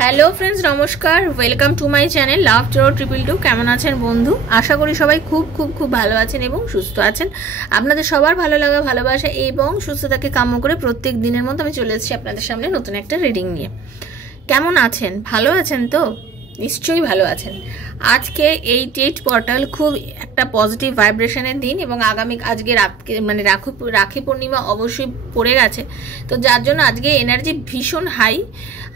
Hello friends, নমস্কার। Welcome to my channel love Toro 222। কেমন আছেন বন্ধু? আশা করি সবাই খুব খুব খুব ভালো আছেন এবং সুস্থ আছেন। আপনাদের সবার ভালো লাগা, ভালোবাসা এবং সুস্থতাকে কাম্য করে প্রত্যেক দিনের মতো আমি চলে এসেছি আপনাদের সামনে নতুন একটা রিডিং নিয়ে। কেমন আছেন? ভালো আছেন তো? নিশ্চয়ই ভালো আছেন। আজকে এই টেট পোর্টাল খুব একটা পজিটিভ ভাইব্রেশনের দিন এবং আজকে রাখি পূর্ণিমা অবশ্যই পড়ে গেছে, তো যার জন্য আজকে এনার্জি ভীষণ হাই।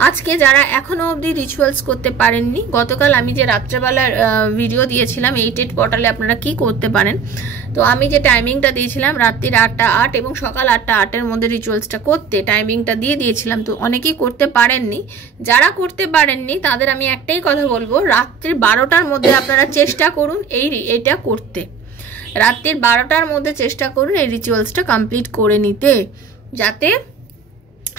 আজকে যারা এখনও অবধি রিচুয়ালস করতে পারেননি, গতকাল আমি যে রাত্রেবেলার ভিডিও দিয়েছিলাম এই টেট পোর্টালে আপনারা কি করতে পারেন, তো আমি যে টাইমিংটা দিয়েছিলাম রাত্রির 8টা 8 এবং সকাল 8টা 8-এর মধ্যে রিচুয়ালসটা করতে টাইমিংটা দিয়ে দিয়েছিলাম, তো অনেকেই করতে পারেননি। যারা করতে পারেননি তাদের আমি একটাই কথা বলবো, রাত্রির 12টার মধ্যে আপনারা চেষ্টা করুন এইটা করতে। রাত্রির 12টার মধ্যে চেষ্টা করুন এই রিচুয়ালসটা কমপ্লিট করে নিতে, যাতে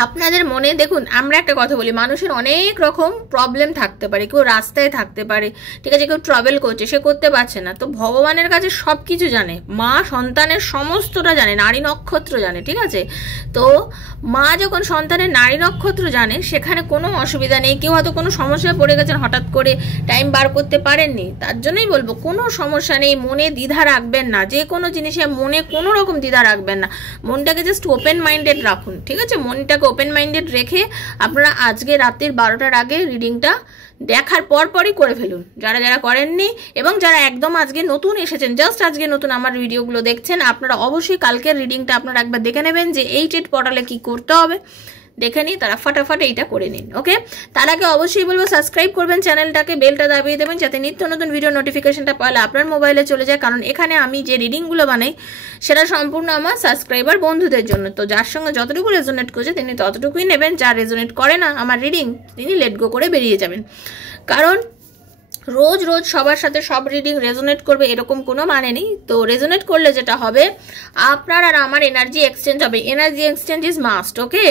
আপনাদের মনে, দেখুন আমরা একটা কথা বলি, মানুষের অনেক রকম প্রবলেম থাকতে পারে, কেউ রাস্তায় থাকতে পারে, ঠিক আছে, কেউ ট্রাভেল করছে, সে করতে পারছে না, তো ভগবানের কাছে সব কিছু জানে, মা সন্তানের সমস্তটা জানে, নারী নক্ষত্র জানে, ঠিক আছে। তো মা যখন সন্তানের নারী নক্ষত্র জানে, সেখানে কোনো অসুবিধা নেই। কেউ হয়তো কোনো সমস্যায় পড়ে গেছেন, হঠাৎ করে টাইম বার করতে পারেননি, তার জন্যই বলবো কোনো সমস্যা নেই, মনে দ্বিধা রাখবেন না, যে কোনো জিনিসে মনে কোনো রকম দ্বিধা রাখবেন না, মনটাকে জাস্ট ওপেন মাইন্ডেড রাখুন, ঠিক আছে। মনটাকে ওপেন মাইন্ডেড রেখে আপনারা আজকে রাত্রির 12টার আগে রিডিংটা দেখার পরই করে ফেলুন, যারা যারা করেননি। এবং যারা একদম আজকে নতুন এসেছেন, জাস্ট আজকে নতুন আমার ভিডিওগুলো দেখছেন, আপনারা অবশ্যই কালকের রিডিংটা আপনারা একবার দেখে নেবেন যে এই টেট পোর্টালে কি করতে হবে, দেখে নিই, তারা ফাটাফাট এইটা করে নিন। ওকে, তার আগে অবশ্যই বলবো সাবস্ক্রাইব করবেন চ্যানেলটাকে, বেলটা দাবিয়ে দেবেন যাতে নিত্য নতুন ভিডিও নোটিফিকেশনটা পালে আপনার মোবাইলে চলে যায়, কারণ এখানে আমি যে রিডিংগুলো বানাই সেটা সম্পূর্ণ আমার সাবস্ক্রাইবার বন্ধুদের জন্য। তো যার সঙ্গে যতটুকু রেজোনেট করছে তিনি ততটুকুই নেবেন, যা রেজোনেট করে না আমার রিডিং তিনি লেট গো করে বেরিয়ে যাবেন। কারণ রোজ রোজ সবার সাথে সব রিডিং রেজোনেট করবে এরকম কোনো মানে নেই। তো রেজোনেট করলে যেটা হবে, আপনার আর আমার এনার্জি এক্সচেঞ্জ হবে। Energy exchange is must. Okay,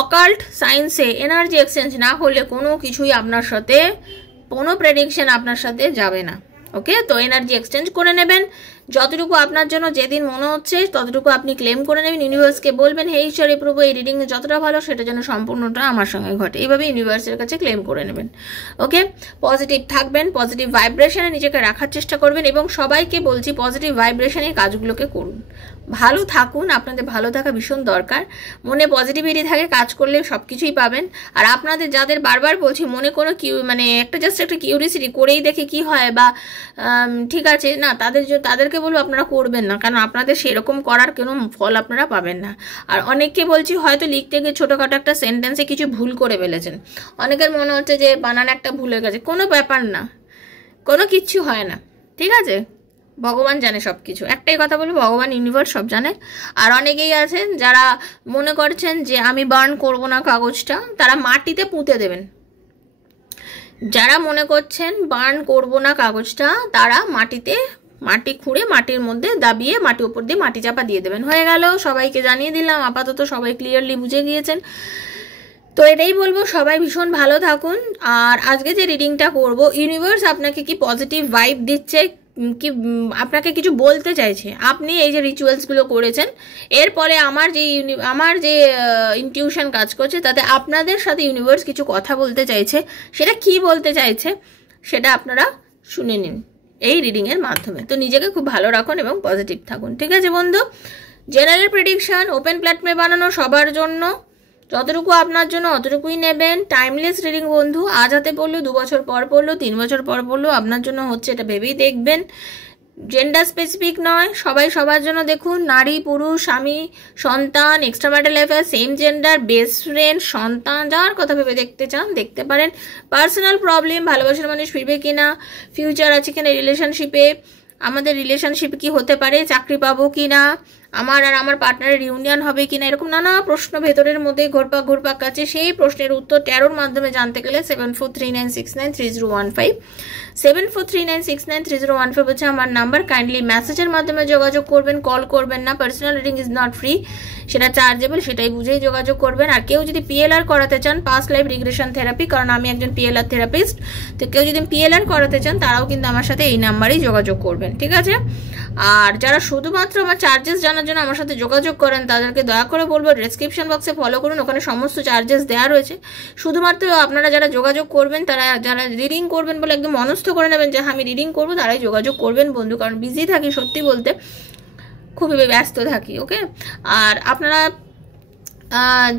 occult সায়েন্সে এনার্জি এক্সচেঞ্জ না হলে কোনো কিছুই আপনার সাথে, কোনো প্রেডিকশন আপনার সাথে যাবে না। ওকে, তো এনার্জি এক্সচেঞ্জ করে নেবেন, যতটুকু আপনার জন্য যেদিন মনে হচ্ছে ততটুকু আপনি ক্লেম করে নেবেন। ইউনিভার্সকে বলবেন, হে ঈশ্বর প্রভু, এই রিডিং যতটা ভালো সেটা যেন সম্পূর্ণটা আমার সঙ্গে ঘটে, এইভাবে ইউনিভার্সের কাছে ক্লেম করে নেবেন। ওকে, পজিটিভ থাকবেন, পজিটিভ ভাইব্রেশনে নিজেকে রাখার চেষ্টা করবেন এবং সবাইকে বলছি পজিটিভ ভাইব্রেশনে কাজগুলোকে করুন, ভালো থাকুন। আপনাদের ভালো থাকা ভীষণ দরকার, মনে পজিটিভিটি থাকে, কাজ করলে সব কিছুই পাবেন। আর আপনাদের যাদের বারবার বলছি মনে কোনো জাস্ট একটা কিউরিসিটি, করেই দেখে কি হয়, বা ঠিক আছে না, তাদেরকে বলবো আপনারা করবেন না, কারণ আপনাদের সেরকম করার কোনো ফল আপনারা পাবেন না। আর অনেককে বলছি হয়তো লিখতে গিয়ে ছোটোখাটো একটা সেন্টেন্সে কিছু ভুল করে ফেলেছেন, অনেকের মনে হচ্ছে যে বানান একটা ভুল হয়ে গেছে, কোনো ব্যাপার না, কোনো কিচ্ছু হয় না, ঠিক আছে। ভগবান জানে সব কিছু, একটাই কথা বলবো, ভগবান ইউনিভার্স সব জানে। আর অনেকেই আছেন যারা মনে করছেন যে আমি বার্ন করব না কাগজটা, তারা মাটিতে পুঁতে দেবেন। যারা মনে করছেন বার্ন করব না কাগজটা, তারা মাটি খুঁড়ে মাটির মধ্যে দাবিয়ে মাটির উপর দিয়ে মাটি চাপা দিয়ে দেবেন, হয়ে গেল। সবাইকে জানিয়ে দিলাম, আপাতত সবাই ক্লিয়ারলি বুঝে গিয়েছেন। তো এটাই বলবো, সবাই ভীষণ ভালো থাকুন। আর আজকে যে রিডিংটা করব, ইউনিভার্স আপনাকে কি পজিটিভ ভাইব দিচ্ছে, কি আপনাকে কিছু বলতে চাইছে, আপনি এই যে রিচুয়ালসগুলো করেছেন এর ফলে আমার যে ইনটিউশন কাজ করছে, তাতে আপনাদের সাথে ইউনিভার্স কিছু কথা বলতে চাইছে। সেটা কি বলতে চাইছে সেটা আপনারা শুনে নিন এই রিডিংয়ের মাধ্যমে। তো নিজেকে খুব ভালো রাখুন এবং পজিটিভ থাকুন, ঠিক আছে বন্ধু। জেনারেল প্রেডিকশন ওপেন প্ল্যাটফর্মে বানানো, সবার জন্য, যতটুকু আপনার জন্য অতটুকুই নেবেন। টাইমলেস রিডিং বন্ধু, আজ হাতে পড়লো, 2 বছর পর পড়লো, 3 বছর পর পড়লো, আপনার জন্য হচ্ছে এটা ভেবেই দেখবেন। জেন্ডার স্পেসিফিক নয়, সবাই সবার জন্য দেখুন, নারী পুরুষ, স্বামী সন্তান, extra marital affair, same gender, best friend, সন্তান, যার কথা ভেবে দেখতে চান দেখতে পারেন। পার্সোনাল প্রবলেম, ভালোবাসার মানুষ ফিরবে কিনা, ফিউচার আছে কিনা রিলেশনশিপে, আমাদের রিলেশনশিপ কি হতে পারে, চাকরি পাবো কিনা, আমার আর আমার পার্টনারের ইউনিয়ন হবে কিনা, এরকম নানা প্রশ্ন ভেতরের মধ্যে ঘুরপাক কাছে। সেই প্রশ্নের উত্তর ট্যারোর মাধ্যমে জানতে গেলে 7439693015 7439693015 হচ্ছে আমার নাম্বার। কাইন্ডলি মেসেজের মাধ্যমে যোগাযোগ করবেন, কল করবেন না। Personal reading is not free, সেটা চার্জেবল, সেটাই বুঝেই যোগাযোগ করবেন। আর কেউ যদি পিএলআর করাতে চান, পাস্ট লাইফ রিগ্রেশন থেরাপি, কারণ আমি একজন পিএলআর থেরাপিস্ট, তো কেউ যদি পিএলআর করাতে চান তারাও কিন্তু আমার সাথে এই নাম্বারেই যোগাযোগ করবেন, ঠিক আছে। আর যারা শুধুমাত্র আমার চার্জেস জানার জন্য আমার সাথে যোগাযোগ করেন তাদেরকে দয়া করে বলবো ডেসক্রিপশন বক্সে ফলো করুন, ওখানে সমস্ত চার্জেস দেওয়া রয়েছে। শুধুমাত্র আপনারা যারা যোগাযোগ করবেন, যারা রিডিং করবেন বলে একদম মনস্থ করে নেবেন যে আমি রিডিং করবো, তারাই যোগাযোগ করবেন বন্ধু, কারণ বিজি থাকি সত্যি বলতে, খুবই ব্যস্ত থাকি। ওকে, আর আপনারা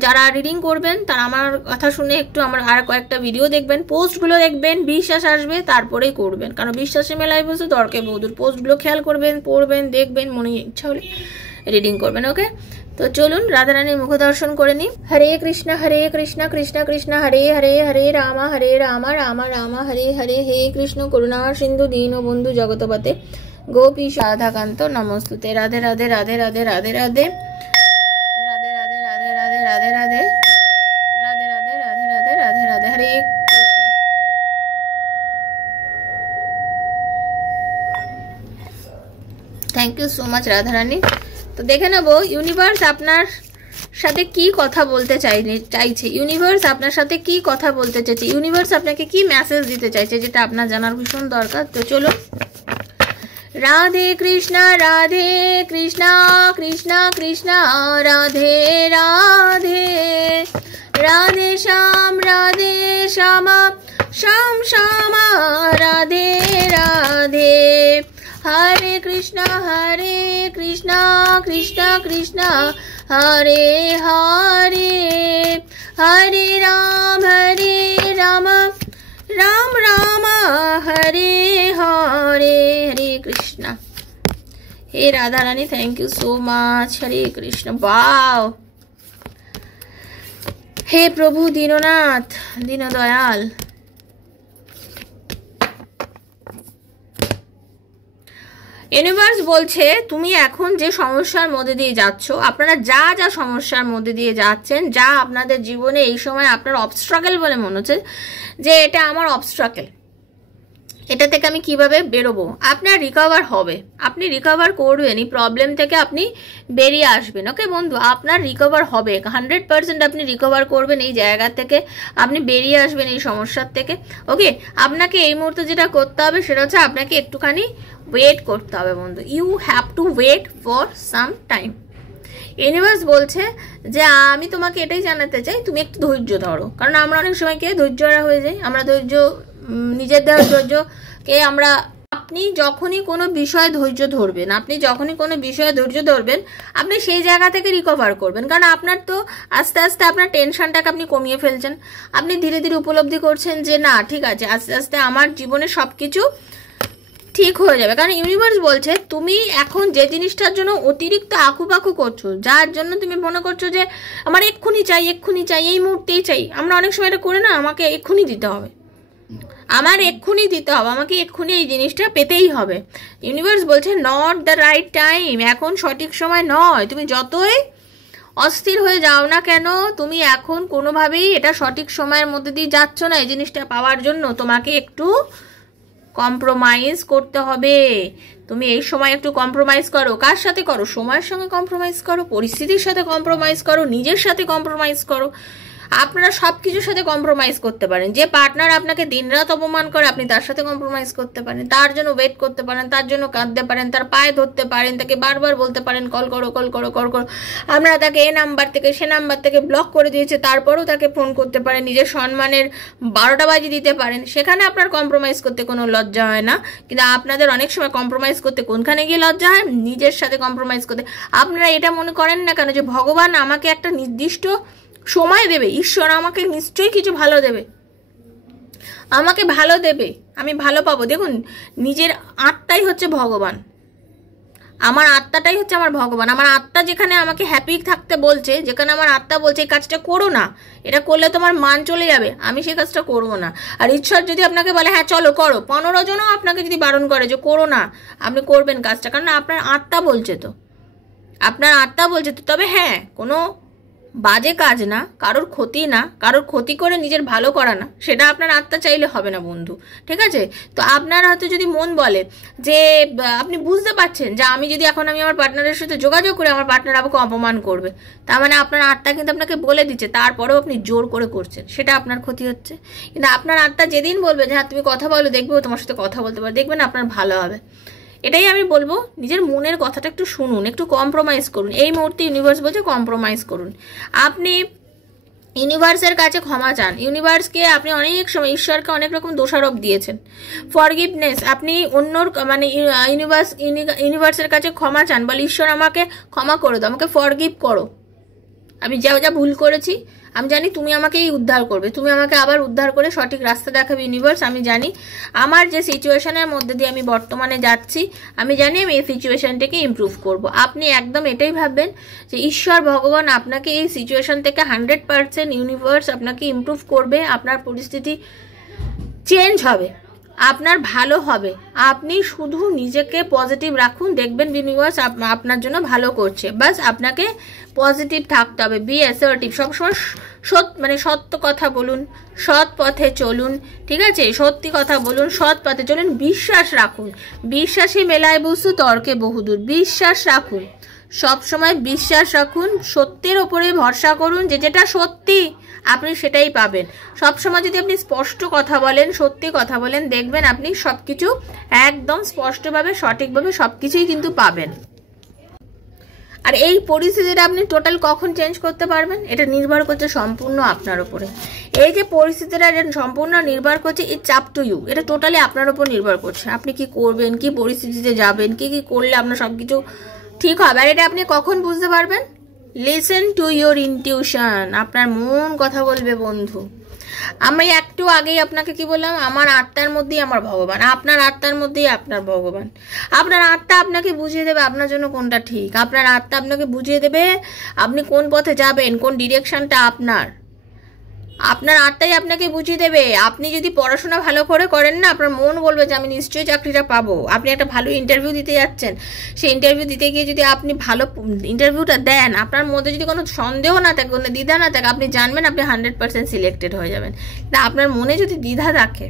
যারা রিডিং করবেন তারা আমার কথা শুনে একটু আমার আর কয়েকটা ভিডিও দেখবেন, পোস্টগুলো দেখবেন, বিশ্বাস আসবে তারপরেই করবেন, কারণ বিশ্বাসে মেলায় বসে দরকে বৌদুর। পোস্টগুলো খেয়াল করবেন, পড়বেন, দেখবেন, মনে ইচ্ছা হলে রিডিং করবেন। ওকে, তো চলুন রাধারানীর মুখ দর্শন করে নিই। হরে কৃষ্ণ কৃষ্ণ কৃষ্ণ হরে হরে, হরে রাম রাম রাম হরে হরে, হে কৃষ্ণ করুণা সিন্ধু দীনবন্ধু জগৎপতে গোপীশ রাধাকান্ত নমস্তুতে। Radhe Radhe Radhe Radhe Radhe Radhe Radhe Radhe Radhe Radhe Radhe Radhe Radhe Radhe Radhe Radhe Radhe Radhe Hare Krishna. Thank you so much Radharani. তো দেখে নেব ইউনিভার্স আপনার সাথে কি কথা বলতে চাইছে, ইউনিভার্স আপনার সাথে কি কথা বলতে চাইছে, ইউনিভার্স আপনাকে কি মেসেজ দিতে চাইছে, যেটা আপনার জানার ভীষণ দরকার। তো চলো, রাধে কৃষ্ণ কৃষ্ণ কৃষ্ণ রাধে রাধে, রাধে শ্যাম শ্যাম শ্যাম রাধে রাধে, হরে কৃষ্ণ কৃষ্ণ কৃষ্ণ হরে হরে, হরে রাম রাম রাম হরে হরে, হরে কৃষ্ণ। হে Radha Rani, thank you so much. হরে কৃষ্ণ। বাও, হে প্রভু দীননাথ দীনদয়াল, ইউনিভার্স বলছে তুমি এখন যে সমস্যার মধ্যে দিয়ে যাচ্ছ, আপনারা যা যা সমস্যার মধ্যে দিয়ে যাচ্ছেন, যা আপনাদের জীবনে এই সময় আপনার অবস্ট্রাগল বলে মনে হচ্ছে যে এটা আমার অবস্ট্রাগল, এটা থেকে আমি কিভাবে বেরোবো, আপনার রিকভার হবে, আপনি রিকভার করবেন, এই প্রবলেম থেকে আপনি বেরিয়ে আসবেন। ওকে বন্ধু, আপনার রিকভার হবে, 100% আপনি রিকভার করবেন, এই জায়গা থেকে আপনি বেরিয়ে আসবেন এই সমস্যার থেকে। ওকে, আপনাকে এই মুহূর্তে যেটা করতে হবে সেটা হচ্ছে আপনাকে একটুখানি ওয়েট করতে হবে বন্ধু, you have to wait for some time. Universe বলছে যে আমি তোমাকে এটাই জানাতে চাই, তুমি একটু ধৈর্য ধরো, কারণ আমরা অনেক সময় কে ধৈর্যরা হয়ে যাই, আমরা নিজের দেওয়ার ধৈর্যকে আমরা, আপনি যখনই কোনো বিষয়ে ধৈর্য ধরবেন, আপনি সেই জায়গা থেকে রিকভার করবেন, কারণ আপনার তো আস্তে আস্তে আপনার টেনশনটাকে আপনি কমিয়ে ফেলছেন, আপনি ধীরে ধীরে উপলব্ধি করছেন যে না ঠিক আছে, আস্তে আস্তে আমার জীবনে সবকিছু ঠিক হয়ে যাবে। কারণ ইউনিভার্স বলছে তুমি এখন যে জিনিসটার জন্য অতিরিক্ত আকুপাকু করছো, যার জন্য তুমি মনে করছো যে আমার এক্ষুনি চাই এই মুহূর্তেই চাই, আমরা অনেক সময় এটা করি না, আমাকে এক্ষুনি দিতে হবে, আমাকে এক্ষুনি এই জিনিসটা পেতেই হবে। ইউনিভার্স বলছে নট দ্য রাইট টাইম, এখন সঠিক সময় নয়। তুমি যতই অস্থির হয়ে যাও না কেন, তুমি এখন কোনোভাবেই এটা সঠিক সময়ের মধ্যে দিয়ে যাচ্ছ না, এই জিনিসটা পাওয়ার জন্য তোমাকে একটু কম্প্রোমাইজ করতে হবে। তুমি এই সময় একটু কম্প্রোমাইজ করো, কার সাথে করো, সময়ের সঙ্গে কম্প্রোমাইজ করো, পরিস্থিতির সাথে কম্প্রোমাইজ করো, নিজের সাথে কম্প্রোমাইজ করো। আপনারা সব কিছুর সাথে কম্প্রোমাইজ করতে পারেন। যে পার্টনার আপনাকে দিনরাত অপমান করে আপনি তার সাথে কম্প্রোমাইজ করতে পারেন, তার জন্য ওয়েট করতে পারেন, তার জন্য কাঁদতে পারেন, তার পায়ে ধরতে পারেন, তাকে বারবার বলতে পারেন কল করো। আমরা তাকে এ নাম্বার থেকে সে নাম্বার থেকে ব্লক করে দিয়েছে, তারপরও তাকে ফোন করতে পারেন, নিজের সম্মানের 12টা বাজি দিতে পারেন, সেখানে আপনার কম্প্রোমাইজ করতে কোনো লজ্জা হয় না। কিন্তু আপনাদের অনেক সময় কম্প্রোমাইজ করতে কোনখানে গিয়ে লজ্জা হয়, নিজের সাথে কম্প্রোমাইজ করতে। আপনারা এটা মনে করেন না কেন যে ভগবান আমাকে একটা নির্দিষ্ট সময় দেবে, ঈশ্বর আমাকে নিশ্চয়ই কিছু ভালো দেবে, আমাকে ভালো দেবে, আমি ভালো পাবো। দেখুন, নিজের আত্মাই হচ্ছে ভগবান, আমার আত্মাটাই হচ্ছে আমার ভগবান। আমার আত্মা যেখানে আমাকে হ্যাপি থাকতে বলছে, যেখানে আমার আত্মা বলছে এই কাজটা করো না, এটা করলে তোমার মান চলে যাবে, আমি সেই কাজটা করবো না। আর ঈশ্বর যদি আপনাকে বলে হ্যাঁ চলো করো, 15 জনও আপনাকে যদি বারণ করে যে করো না, আপনি করবেন কাজটা, কারণ আপনার আত্মা বলছে তো, তবে হ্যাঁ কোনো বাজে কাজ না, কারোর ক্ষতি না, কারোর ক্ষতি করে নিজের ভালো করা না, সেটা আপনার আত্মা চাইলে হবে না বন্ধু, ঠিক আছে? তো আপনার হয়তো যদি মন বলে যে আপনি বুঝতে পারছেন যে আমি যদি এখন আমার পার্টনারের সাথে যোগাযোগ করে আমার পার্টনার আমাকে অপমান করবে, তার মানে আপনার আত্মা কিন্তু আপনাকে বলে দিচ্ছে, তারপরেও আপনি জোর করে করছেন, সেটা আপনার ক্ষতি হচ্ছে। কিন্তু আপনার আত্মা যেদিন বলবে যে হ্যাঁ তুমি কথা বলো, দেখবে তোমার সাথে কথা বলতে পারো, দেখবেন আপনার ভালো হবে। এটাই আমি বলবো, নিজের মনের কথাটা একটু শুনুন, একটু কম্প্রোমাইজ করুন। এই মুহূর্তে ইউনিভার্স বলছে কম্প্রোমাইজ করুন। আপনি ইউনিভার্সের কাছে ক্ষমা চান। ইউনিভার্সকে আপনি অনেক সময় ঈশ্বরকে অনেক রকম দোষারোপ দিয়েছেন। ফরগিভনেস, আপনি অন্যর মানে ইউনিভার্সের কাছে ক্ষমা চান, বলে ঈশ্বর আমাকে ক্ষমা করে দাও, আমাকে ফরগিভ করো, আমি যা যা ভুল করেছি আমি জানি তুমি আমাকেই উদ্ধার করবে, তুমি আমাকে আবার উদ্ধার করে সঠিক রাস্তা দেখাবে ইউনিভার্স। আমি জানি আমার যে সিচুয়েশনের মধ্যে দিয়ে আমি বর্তমানে যাচ্ছি, আমি জানি আমি এই সিচুয়েশনটাকে ইমপ্রুভ করব। আপনি একদম এটাই ভাববেন যে ঈশ্বর ভগবান আপনাকে এই সিচুয়েশন থেকে 100% ইউনিভার্স আপনাকে ইমপ্রুভ করবে, আপনার পরিস্থিতি চেঞ্জ হবে, আপনার ভালো হবে। আপনি শুধু নিজেকে পজিটিভ রাখুন, দেখবেন ইউনিভার্স আপনার জন্য ভালো করছে। বাস আপনাকে পজিটিভ থাকতে হবে, বি অ্যাসার্টিভ, সবসময় সত্য কথা বলুন, সৎ পথে চলুন, ঠিক আছে, সত্যি কথা বলুন, সৎ পথে চলুন, বিশ্বাস রাখুন। বিশ্বাসে মেলায় বস্তু তর্কে বহুদূর, বিশ্বাস রাখুন, সবসময় বিশ্বাস রাখুন, সত্যের ওপরে ভরসা করুন, যেটা সত্যি আপনি সেটাই পাবেন। সবসময় যদি আপনি স্পষ্ট কথা বলেন, সত্যি কথা বলেন, দেখবেন আপনি সবকিছু একদম স্পষ্টভাবে সঠিকভাবে সবকিছুই কিন্তু পাবেন। আর এই পরিস্থিতিটা আপনি টোটাল কখন চেঞ্জ করতে পারবেন, এটা নির্ভর করছে সম্পূর্ণ আপনার উপরে। এই যে পরিস্থিতিটা সম্পূর্ণ নির্ভর করছে, ইটস আপ টু ইউ, এটা টোটালি আপনার উপর নির্ভর করছে। আপনি কি করবেন, কি পরিস্থিতিতে যাবেন, কি কি করলে আপনার সবকিছু ঠিক হবে। আর এটা আপনি কখন বুঝতে পারবেন, লিসেন টু ইউর ইনটিউশন, আপনার মন কথা বলবে বন্ধু। আমি একটু আগেই আপনাকে কি বললাম, আমার আত্মার মধ্যেই আমার ভগবান, আপনার আত্মার মধ্যেই আপনার ভগবান। আপনার আত্মা আপনাকে বুঝিয়ে দেবে আপনার জন্য কোনটা ঠিক, আপনার আত্মা আপনাকে বুঝিয়ে দেবে আপনি কোন পথে যাবেন, কোন ডিরেকশনটা আপনার আত্মাই আপনাকে বুঝিয়ে দেবে। আপনি যদি পড়াশোনা ভালো করে করেন না, আপনার মন বলবে যে আমি নিশ্চয়ই চাকরিটা পাবো। আপনি একটা ভালো ইন্টারভিউ দিতে যাচ্ছেন, সেই ইন্টারভিউ দিতে গিয়ে যদি আপনি ভালো ইন্টারভিউটা দেন, আপনার মধ্যে যদি কোনো সন্দেহ না থাকে, কোনো দ্বিধা না থাকে, আপনি জানবেন আপনি 100% সিলেক্টেড হয়ে যাবেন। তা আপনার মনে যদি দ্বিধা থাকে,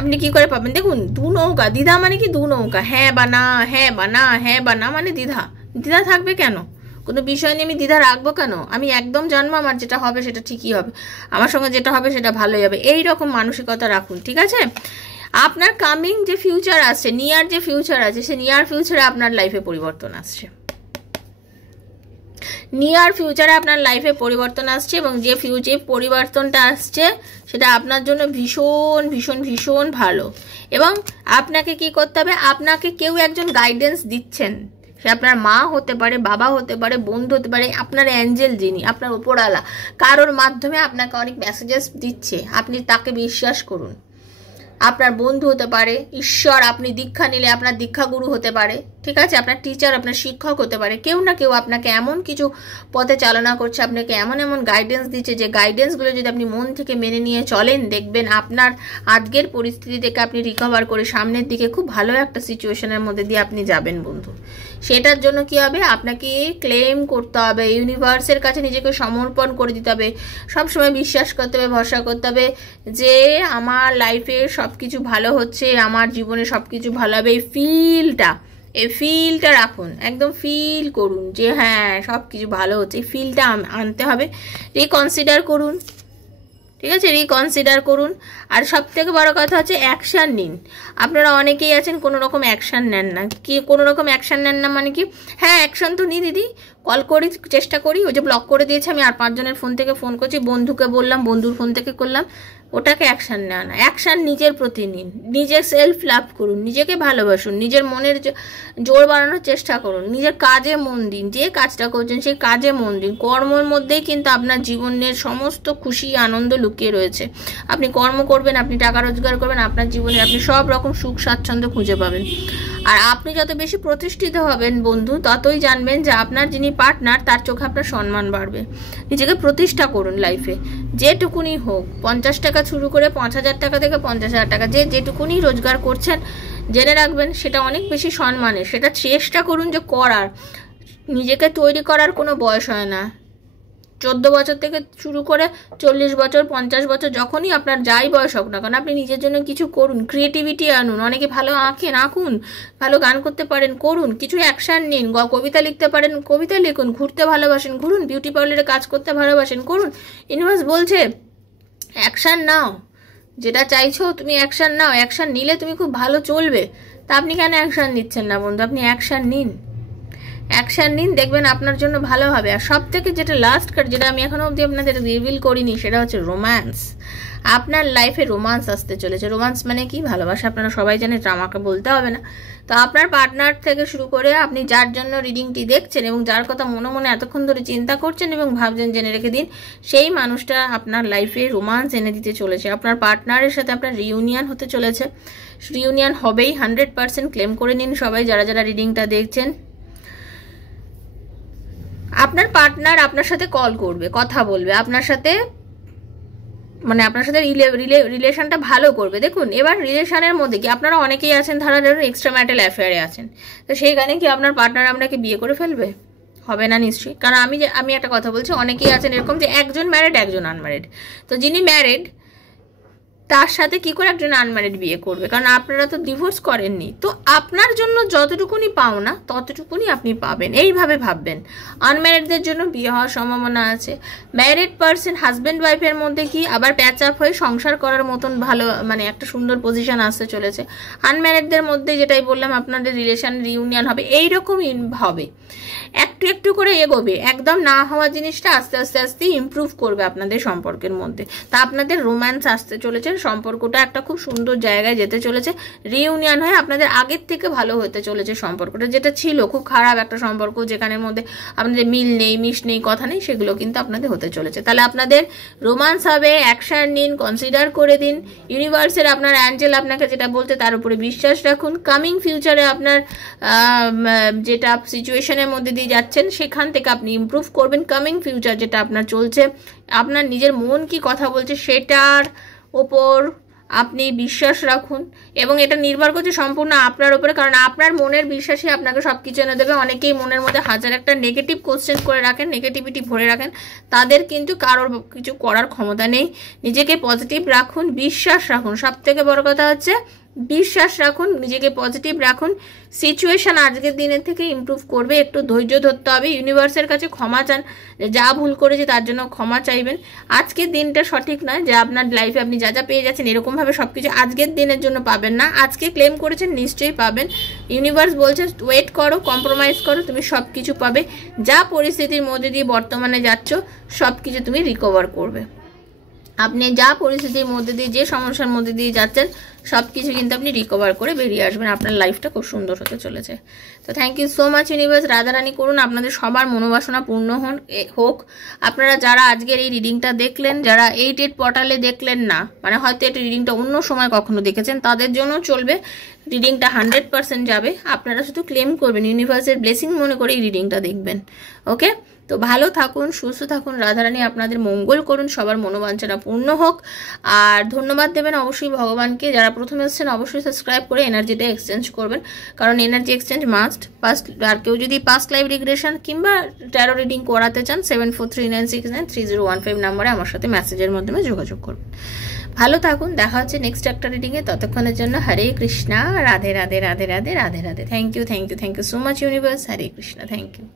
আপনি কি করে পাবেন? দেখুন, দু নৌকা, দ্বিধা মানে কি দু নৌকা, হ্যাঁ বা না, হ্যাঁ বা না, হ্যাঁ বা না মানে দ্বিধা। দ্বিধা থাকবে কেন? কোনো বিষয় নিয়ে আমি দ্বিধা রাখবো কেন? আমি একদম জানবো আমার যেটা হবে সেটা ঠিকই হবে, আমার সঙ্গে যেটা হবে সেটা ভালোই হবে, এই রকম মানসিকতা রাখুন, ঠিক আছে? আপনার কামিং যে ফিউচার আসছে, নিয়ার যে ফিউচার আছে, সে নিয়ার ফিউচারে আপনার লাইফে পরিবর্তন আসছে, নিয়ার ফিউচারে আপনার লাইফে পরিবর্তন আসছে। এবং যে পরিবর্তনটা আসছে সেটা আপনার জন্য ভীষণ ভীষণ ভীষণ ভালো। এবং আপনাকে কি করতে হবে, আপনাকে কেউ একজন গাইডেন্স দিচ্ছেন, সে আপনার মা হতে পারে, বাবা হতে পারে, বন্ধু হতে পারে, আপনার অ্যাঞ্জেল যিনি, আপনার উপরওয়ালা, কারোর মাধ্যমে আপনাকে অনেক মেসেজেস দিচ্ছে, আপনি তাকে বিশ্বাস করুন। আপনার বন্ধু হতে পারে, ঈশ্বর, আপনি দীক্ষা নিলে আপনার দীক্ষাগুরু হতে পারে, ঠিক আছে, আপনার টিচার, আপনার শিক্ষক হতে পারে, কেউ না কেউ আপনাকে এমন কিছু পথে চালনা করছে, আপনাকে এমন এমন গাইডেন্স দিচ্ছে, যে গাইডেন্সগুলো যদি আপনি মন থেকে মেনে নিয়ে চলেন, দেখবেন আপনার আজকের পরিস্থিতি থেকে আপনি রিকভার করে সামনের দিকে খুব ভালো একটা সিচুয়েশনের মধ্যে দিয়ে আপনি যাবেন বন্ধু। সেটার জন্য কি হবে, আপনাকে ক্লেম করতে হবে, ইউনিভার্সের কাছে নিজেকে সমর্পণ করে দিতে হবে, সবসময় বিশ্বাস করতে হবে, ভরসা করতে হবে যে আমার লাইফে সব কিছু ভালো হচ্ছে, আমার জীবনে সব কিছু ভালো হবে। এই ফিলটা রাখুন, একদম ফিল করুন যে হ্যাঁ সব কিছু ভালো হচ্ছে, এই ফিলটা আনতে হবে। রিকনসিডার করুন, ঠিক আছে, রিকনসিডার করুন। আর সব থেকে বড় কথা হচ্ছে অ্যাকশান নিন। আপনারা অনেকেই আছেন কোনো রকম অ্যাকশান নেন না। কি কোনো রকম অ্যাকশান নেন না মানে কি? হ্যাঁ, অ্যাকশান তো নিই দিদি, কল করি, চেষ্টা করি, ওই যে ব্লক করে দিয়েছে, আমি আর 5 জনের ফোন থেকে ফোন করছি, বন্ধুকে বললাম, বন্ধুর ফোন থেকে করলাম, ওটাকে অ্যাকশান নেওয়া না। অ্যাকশান নিজের প্রতি নিন, নিজের সেলফ লাভ করুন, নিজেকে ভালোবাসুন, নিজের মনের জোর বাড়ানোর চেষ্টা করুন, নিজের কাজে মন দিন, যে কাজটা করছেন সেই কাজে মন দিন। কর্মের মধ্যেই কিন্তু আপনার জীবনের সমস্ত খুশি আনন্দ লুকিয়ে রয়েছে। আপনি কর্ম করবেন, আপনি টাকা রোজগার করবেন, আপনার জীবনে আপনি সব রকম সুখ স্বাচ্ছন্দ্য খুঁজে পাবেন। আর আপনি যত বেশি প্রতিষ্ঠিত হবেন বন্ধু, ততই জানবেন যে আপনার যিনি পার্টনার তার চোখে আপনার সম্মান বাড়বে। নিজেকে প্রতিষ্ঠা করুন লাইফে, যেটুকুনি হোক, 50 টাকা শুরু করে 5,000 টাকা থেকে 50,000 টাকা, যেটুকুনি রোজগার করছেন, জেনে রাখবেন সেটা অনেক বেশি সম্মানের। সেটা চেষ্টা করুন যে করার, নিজেকে তৈরি করার কোনো বয়স হয় না। 14 বছর থেকে শুরু করে 40 বছর, 50 বছর, যখনই আপনার যাই বয়স হোক না কেন, আপনি নিজের জন্য কিছু করুন, ক্রিয়েটিভিটি আনুন। অনেকে ভালো আঁকুন, ভালো গান করতে পারেন, করুন, কিছু অ্যাকশান নিন, কবিতা লিখতে পারেন, কবিতা লিখুন, ঘুরতে ভালোবাসেন, ঘুরুন, বিউটি পার্লারে কাজ করতে ভালোবাসেন, করুন। ইউনিভার্স বলছে অ্যাকশান নাও, যেটা চাইছো তুমি অ্যাকশান নাও, অ্যাকশান নিলে তুমি খুব ভালো চলবে। তা আপনি কেন অ্যাকশান নিচ্ছেন না বন্ধু? আপনি অ্যাকশান নিন, অ্যাকশান নিন, দেখবেন আপনার জন্য ভালো হবে। আর সব থেকে যেটা লাস্ট কার্ড, যেটা আমি এখনো অবধি আপনাদের রিভিল করিনি, সেটা হচ্ছে রোম্যান্স। আপনার লাইফে রোম্যান্স আসতে চলেছে। রোম্যান্স মানে কি? ভালোবাসা। আপনারা সবাই জানেন, এটা আমাকে বলতে হবে না। তো আপনার পার্টনার থেকে শুরু করে আপনি যার জন্য রিডিংটি দেখছেন এবং যার কথা মনে মনে এতক্ষণ ধরে চিন্তা করছেন এবং ভাবছেন, জেনে রেখে দিন, সেই মানুষটা আপনার লাইফে রোম্যান্স এনে দিতে চলেছে। আপনার পার্টনারের সাথে আপনার রিউনিয়ন হতে চলেছে। রিউনিয়ন হবেই, 100% ক্লেম করে নিন সবাই যারা যারা রিডিংটা দেখছেন। আপনার পার্টনার আপনার সাথে কল করবে, কথা বলবে আপনার সাথে, মানে আপনার সাথে রিলেশনটা ভালো করবে। দেখুন, এবার রিলেশনের মধ্যে কি আপনারা অনেকেই আছেন, ধরা ধরুন এক্সট্রা ম্যারিটাল অ্যাফেয়ারে আছেন, তো সেইখানে কি আপনার পার্টনার আপনাকে বিয়ে করে ফেলবে? হবে না নিশ্চয়ই। কারণ আমি একটা কথা বলছি, অনেকেই আছেন এরকম যে একজন ম্যারিড একজন আনম্যারিড। তো যিনি ম্যারিড তার সাথে কি করে একজন আনম্যারিড বিয়ে করবে? কারণ আপনারা তো ডিভোর্স করেননি। তো আপনার জন্য যতটুকুনি পাওনা ততটুকুনি আপনি পাবেন, এইভাবে ভাববেন। আনম্যারিডদের জন্য বিয়ে হওয়ার সম্ভাবনা আছে। ম্যারিড পার্সন হাজব্যান্ড ওয়াইফের মধ্যে কি আবার প্যাচ আপ হয়ে সংসার করার মতন ভালো, মানে একটা সুন্দর পজিশন আসতে চলেছে। আনম্যারিডদের মধ্যে যেটাই বললাম, আপনাদের রিলেশন রিউনিয়ন হবে, এইরকমই হবে, একটু একটু করে এগোবে। একদম না হওয়া জিনিসটা আস্তে আস্তে আস্তে ইমপ্রুভ করবে আপনাদের সম্পর্কের মধ্যে। তা আপনাদের রোম্যান্স আসতে চলেছে, সম্পর্কটা একটা খুব সুন্দর জায়গায় যেতে চলেছে। রিউনিয়ন হয়ে আপনাদের আগের থেকে ভালো হতে চলেছে সম্পর্কটা। যেটা ছিল খুব খারাপ একটা সম্পর্ক, যেখানের মধ্যে আপনাদের মিল নেই, মিশ নেই, কথা নেই, সেগুলো কিন্তু আপনাদের হতে চলেছে। তাহলে আপনাদের রোম্যান্স হবে, অ্যাকশন নিন, কনসিডার করে দিন। ইউনিভার্সের আপনার অ্যাঞ্জেল আপনাকে যেটা বলতে, তার উপরে বিশ্বাস রাখুন। কামিং ফিউচারে আপনার যেটা সিচুয়েশনের মধ্যে দিয়ে যাচ্ছেন, সেখান থেকে আপনি ইমপ্রুভ করবেন। কামিং ফিউচার যেটা আপনার চলছে, আপনার নিজের মন কি কথা বলছে সেটার ওপর আপনি বিশ্বাস রাখুন, এবং এটা নির্ভর করছে সম্পূর্ণ আপনার উপরে। কারণ আপনার মনের বিশ্বাসই আপনাকে সব কিছু এনে দেবে। অনেকেই মনের মধ্যে হাজার একটা নেগেটিভ কোশ্চেন করে রাখেন, নেগেটিভিটি ভরে রাখেন, তাদের কিন্তু কারোর কিছু করার ক্ষমতা নেই। নিজেকে পজিটিভ রাখুন, বিশ্বাস রাখুন। সব থেকে বড় কথা হচ্ছে বিশ্বাস রাখুন, নিজেকে পজিটিভ রাখুন। সিচুয়েশন আজকের দিনের থেকে ইমপ্রুভ করবে। একটু ধৈর্য ধরতে হবে। ইউনিভার্সের কাছে ক্ষমা চান, যা ভুল করেছে তার জন্য ক্ষমা চাইবেন। আজকের দিনটা সঠিক নয় যে আপনার লাইফে আপনি যা যা পেয়ে যাচ্ছেন এরকমভাবে সব কিছু আজকের দিনের জন্য পাবেন না। আজকে ক্লেম করেছেন, নিশ্চয়ই পাবেন। ইউনিভার্স বলছে ওয়েট করো, কম্প্রোমাইজ করো, তুমি সব কিছু পাবে। যা পরিস্থিতির মধ্যে দিয়ে বর্তমানে যাচ্ছ, সব কিছু তুমি রিকভার করবে। আপনি যা পরিস্থিতির মধ্যে দিয়ে, যে সমস্যার মধ্যে দিয়ে যাচ্ছেন, সব কিছু কিন্তু আপনি রিকভার করে বেরিয়ে আসবেন। আপনার লাইফটা খুব সুন্দর হতে চলেছে। তো thank you so much universe. Radharani করুন আপনাদের সবার মনোবাসনা পূর্ণ হোক। আপনারা যারা আজকের এই রিডিংটা দেখলেন, যারা 8 পোর্টালে দেখলেন না, মানে হয়তো এই রিডিংটা অন্য সময় কখনো দেখেছেন, তাদের জন্য চলবে। রিডিংটা 100% যাবে। আপনারা শুধু ক্লেম করবেন, ইউনিভার্সের ব্লেসিং মনে করে এই রিডিংটা দেখবেন। ওকে, তো ভালো থাকুন, সুস্থ থাকুন। রাধারানী আপনাদের মঙ্গল করুন, সবার মনোবাঞ্ছনা পূর্ণ হোক। আর ধন্যবাদ দেবেন অবশ্যই ভগবানকে। যারা প্রথমে এসেছেন অবশ্যই সাবস্ক্রাইব করে এনার্জিটা এক্সচেঞ্জ করবেন, কারণ এনার্জি এক্সচেঞ্জ মাস্ট। আর কেউ যদি পাস্ট লাইফ রিগ্রেশন কিংবা ট্যারো রিডিং করাতে চান, 7439693015 নাম্বারে আমার সাথে মেসেজের মাধ্যমে যোগাযোগ করবেন। ভালো থাকুন, দেখা হচ্ছে নেক্সট একটা রিডিংয়ে। ততক্ষণের জন্য Hare Krishna, Radhe Radhe Radhe Radhe Radhe Radhe. Thank you so much universe. Hare Krishna, thank you.